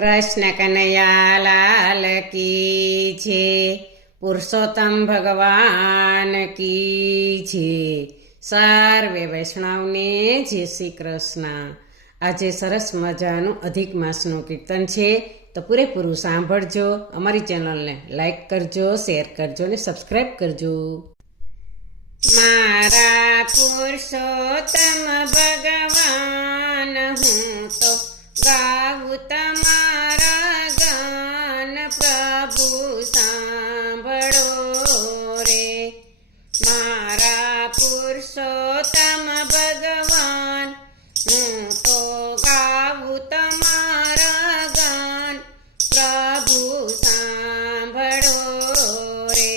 કૃષ્ણ કનૈયા લાલ કી છે, પુરુષોત્તમ ભગવાન કી છે, સર્વે વૈષ્ણવને જય શ્રી કૃષ્ણ। આજે સરસ મજાનું અધિક માસનું કીર્તન છે, તો પૂરેપૂરું સાંભળજો। અમારી ચેનલને લાઈક કરજો, શેર કરજો અને સબસ્ક્રાઈબ કરજો। મારા પુરુષોત્તમ ભગવાન હું તો ગાવું તમારા ગાન, પ્રભુ સાંભળો રે। મારા પુરુષોત્તમ ભગવાન હું તો ગાવું તમારા ગાન, પ્રભુ સાંભળો રે।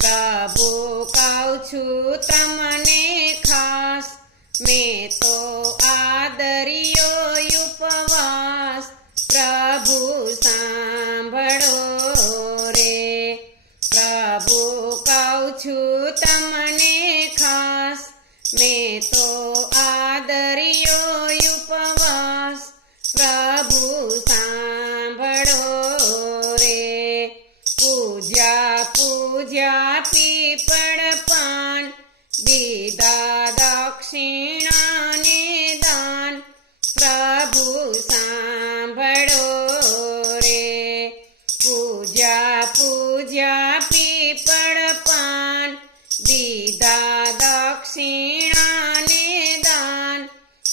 પ્રભુ કહું છું તમને ખાસ, મેં તો આદર્યો ઉપવાસ, પ્રભુ સાંભળો રે। પ્રભુ કહું છું તમને ખાસ, મેં તો આદર્યો ઉપવાસ, પ્રભુ સાંભળો રે। પૂજ્યા પૂજ્યા પીપળ પાન, દીધા દક્ષિણાને દાન, પ્રભુ સાંભળો રે। પૂજ્યા પૂજ્યા પીપળ પાન, દીધા દક્ષિણાને દાન,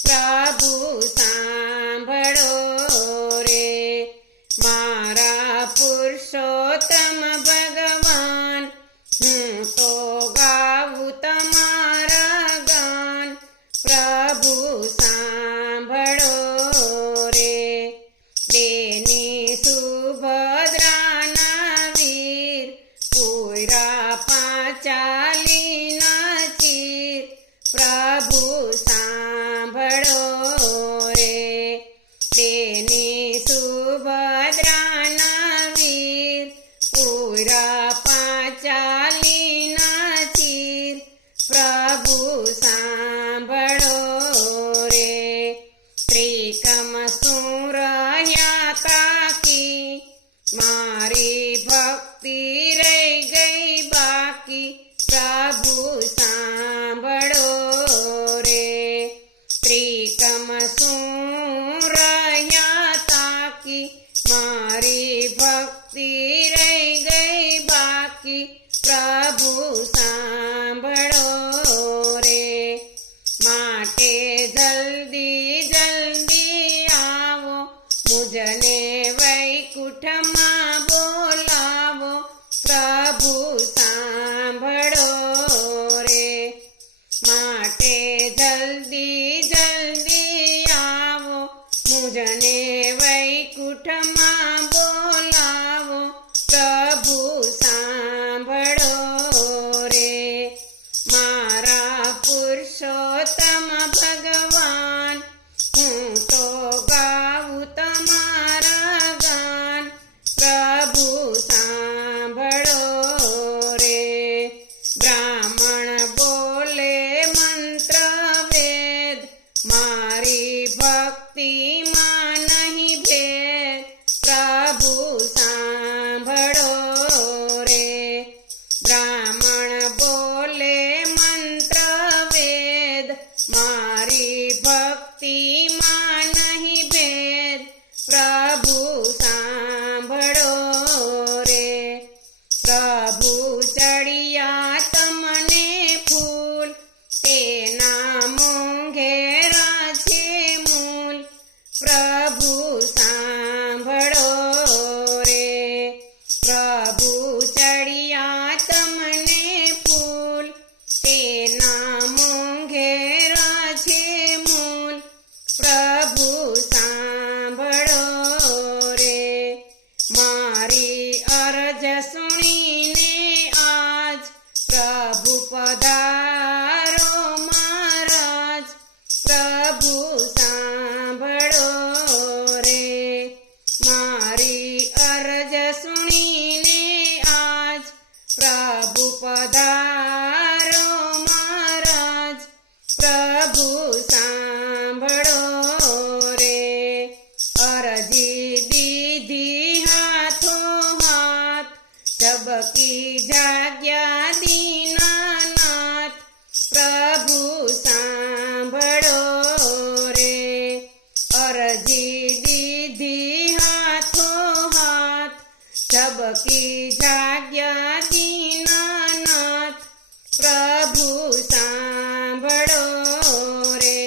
પ્રભુ સાંભળો રે। મારા પુરુષોત્તમ ભગવાન હું તો ગાવું તમારા ગાન, પ્રભુ સાંભળો રે। બેની સુભદ્રાના વીર, પૂરા પાંચાલીના ચીર, પ્રભુ સાંભળો રે। બેની સુભદ્રાના વીર, પૂરા પાંચાલીના ચીર, પ્રભુ સાંભળો રે। ત્રિકમ શું રહ્યા તાકી, મારી ભક્તિ રહી ગઈ બાકી, પ્રભુ સાંભળો રે। ત્રિકમ શું રહ્યા તાકી, મારી ભક્તિ રહી ગઈ બાકી, પ્રભુ સાંભળો રે। માટે જલ્દી જલ્દી આવો, મુજને વૈકુંઠમાં બોલાવો, પ્રભુ સાંભળો રે। માટે જલ્દી જલ્દી આવો, મુજને વૈકુંઠમાં બોલાવો, પ્રભુ સાંભળો રે। મારા પુરુષોત્તમ ભગવાન હું તો ગાવું તમારા ગાન, પ્રભુ સાંભળો રે। બ્રાહ્મણ બોલે મંત્ર વેદ, મારી ભક્તિમાં નહીં ભેદ, પ્રભુ સાંભળો રે। બ્રાહ્મણ બોલે મંત્ર વેદ, મારી ભક્તિમાં નહીં ભેદ, પ્રભુ સાંભળો રે। પ્રભુ ચડિયા તમને ફૂલ, તેના મોંઘેરા છે મૂલ, પ્રભુ સાંભળો રે। પ્રભુ ચડિયા તમને ફૂલ, તેના મોંઘેરા છે મૂલ, પ્રભુ સાંભળો રે। મારી અરજ સુણીને આજ, પ્રભુ પધારો મહારાજ, પ્રભુ સાંભળો રે। અબકી જાગ્યા દીનાનાથ પ્રભુ સાંભળો રે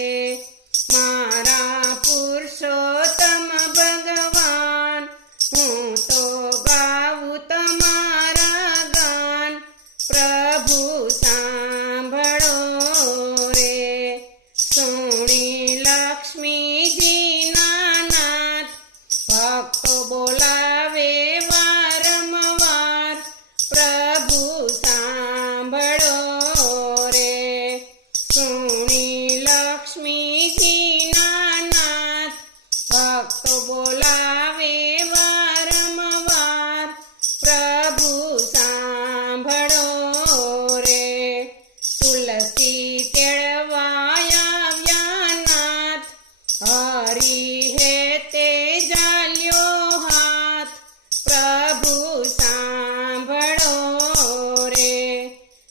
મારા પુરુષોત્તમ ભગવાન હું તો ગાવું તમારા ગાન પ્રભુ સાંભળો રે સુણી લક્ષ્મીજીના નાથ ભક્તો બોલાવે વારંવાર પ્રભુ સાંભળો રે સુણી લક્ષ્મીજીના નાથ ભક્તો બોલાવે વારંવાર પ્રભુ સાંભળો રે તુલસી તેડવાયા વ્યાનાથ હરી હે તે જાલ્યો હાથ પ્રભુ સાંભળો રે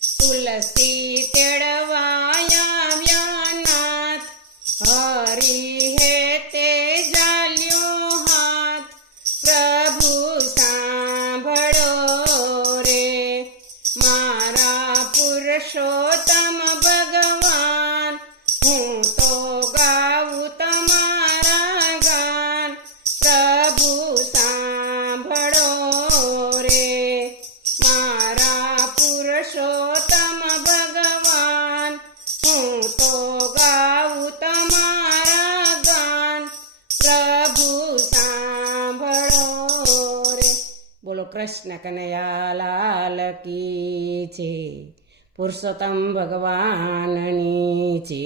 તુલસી તેડવાયા વ્યાનાથ હરી હે તે જાલ્યો હાથ પ્રભુ સાંભળો રે મારા પુરુષોત્તમ ભગવાન હું તો ગાવું તમારા ગાન પ્રભુ સાંભળો રે મારા પુરુષોત્તમ ભગવાન હું તો ગાવું તમારા ગાન પ્રભુ સાંભળો રે બોલો કૃષ્ણ કનૈયા લાલ કી છે પુરુષોત્તમ ભગવાનની છે